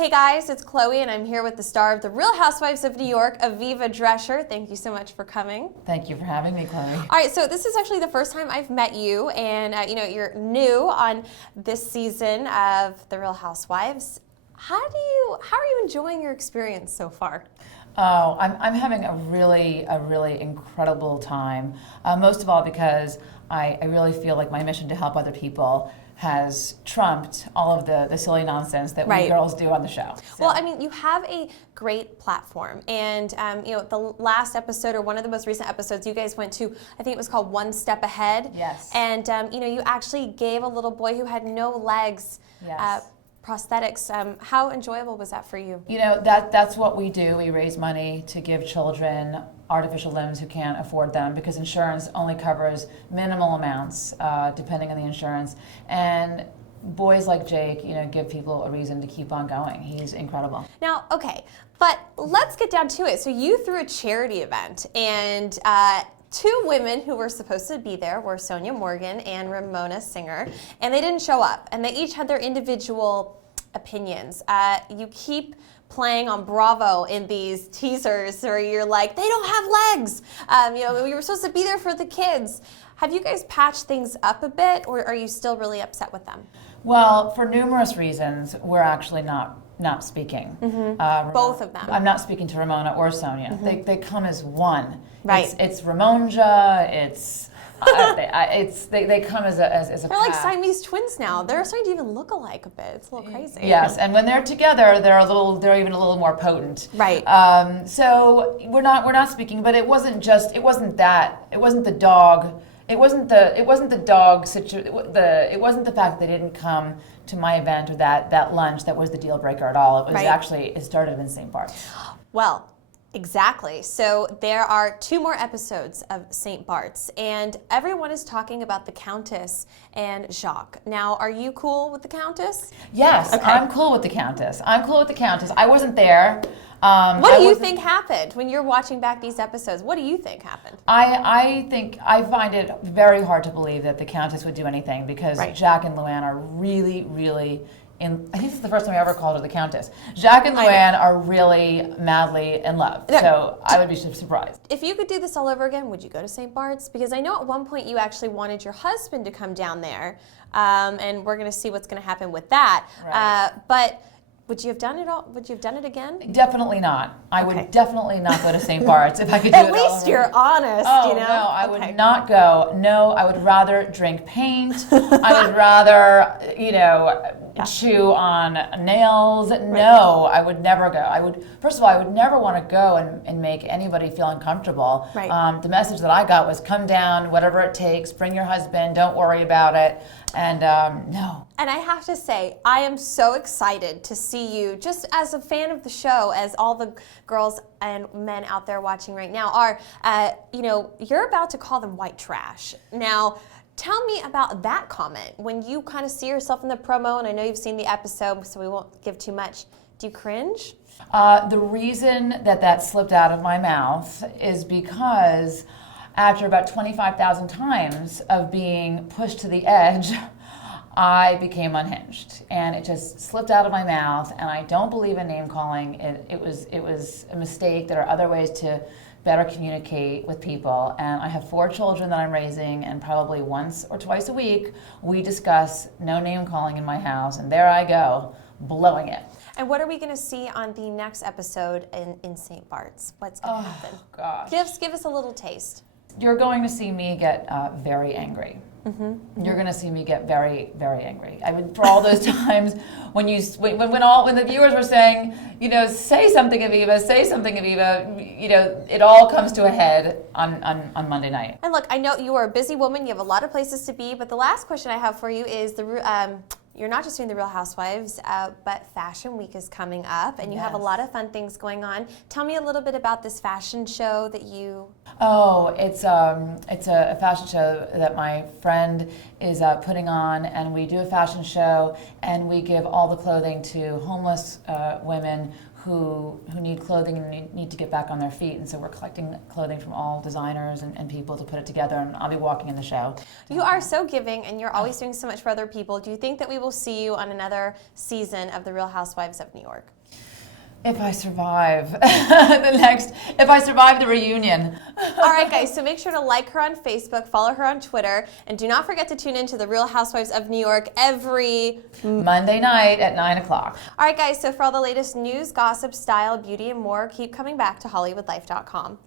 Hey guys, it's Chloe and I'm here with the star of The Real Housewives of New York, Aviva Drescher. Thank you so much for coming. Thank you for having me, Chloe. All right, so this is actually the first time I've met you, and you're new on this season of The Real Housewives. How are you enjoying your experience so far? Oh, I'm having a really incredible time. Most of all because I really feel like my mission to help other people has trumped all of the silly nonsense that we girls do on the show. So. Well, I mean, you have a great platform, and the last episode, or one of the most recent episodes, you guys went to, I think it was called One Step Ahead. Yes. And you actually gave a little boy who had no legs prosthetics. How enjoyable was that for you? You know, that's what we do. We raise money to give children artificial limbs who can't afford them, because insurance only covers minimal amounts depending on the insurance. And boys like Jake, give people a reason to keep on going. He's incredible. Now, okay, but let's get down to it. So you threw a charity event, and two women who were supposed to be there were Sonja Morgan and Ramona Singer, and they didn't show up, and they each had their individual opinions. You keep playing on Bravo in these teasers where you're like, they don't have legs. We were supposed to be there for the kids. Have you guys patched things up a bit, or are you still really upset with them? Well, for numerous reasons, we're actually not speaking. Mm-hmm. Both of them. I'm not speaking to Ramona or Sonja. Mm-hmm. They come as one. Right. It's Ramonja. They come as a They're like Siamese twins now. They're starting to even look alike a bit. It's a little crazy. Yes, and when they're together, they're even a little more potent. Right. So we're not speaking, but it wasn't the dog. It wasn't the dog it wasn't the fact that they didn't come to my event or that lunch that was the deal breaker at all. It was actually, it started in St. Bart's. Well, exactly. So there are 2 more episodes of St. Bart's, and everyone is talking about the Countess and Jacques. Now, are you cool with the Countess? Yes, okay. I'm cool with the Countess. I wasn't there. What do you think happened when you're watching back these episodes? What do you think happened? I find it very hard to believe that the Countess would do anything, because Jack and Luann are really I think this is the first time I ever called her the Countess. Jack and Luann are really madly in love, so I would be surprised. If you could do this all over again, would you go to St. Bart's? Because I know at one point you actually wanted your husband to come down there, and we're going to see what's going to happen with that. Right. But would you have done it all? Would you have done it again? Definitely not. I would definitely not go to St. Bart's if I could do it all over. At least you're honest, Oh, no, I would not go. No, I would rather drink paint. I would rather, chew on nails. Right. No, I would never go. First of all, I would never want to go and make anybody feel uncomfortable. Right. The message that I got was, come down, whatever it takes, bring your husband, don't worry about it. And no. And I have to say, I am so excited to see you, just as a fan of the show, as all the girls and men out there watching right now are, you're about to call them white trash. Now, tell me about that comment. When you kind of see yourself in the promo, and I know you've seen the episode, so we won't give too much, do you cringe? The reason that slipped out of my mouth is because after about 25,000 times of being pushed to the edge, I became unhinged, and it just slipped out of my mouth. And I don't believe in name calling. It was a mistake. There are other ways to better communicate with people. And I have 4 children that I'm raising, and probably once or twice a week we discuss no name calling in my house, and there I go, blowing it. And what are we going to see on the next episode in St. Bart's? What's going to happen? Gosh. Give us a little taste. You're going to see me get very angry. Mm-hmm. Mm-hmm. You're going to see me get very, very angry. I mean, for all those times when the viewers were saying, say something, Aviva, it all comes to a head on Monday night. And look, I know you are a busy woman. You have a lot of places to be. But the last question I have for you is you're not just doing The Real Housewives, but Fashion Week is coming up, and you have a lot of fun things going on. Tell me a little bit about this fashion show that you... Oh, it's a fashion show that my friend is putting on, and we do a fashion show, and we give all the clothing to homeless women who need clothing and need to get back on their feet. And so we're collecting clothing from all designers and people to put it together, and I'll be walking in the show. You are so giving, and you're always doing so much for other people. Do you think that we will see you on another season of The Real Housewives of New York? If I survive if I survive the reunion. All right, guys, so make sure to like her on Facebook, follow her on Twitter, and do not forget to tune in to The Real Housewives of New York every Monday night at 9 o'clock. All right, guys, so for all the latest news, gossip, style, beauty, and more, keep coming back to HollywoodLife.com.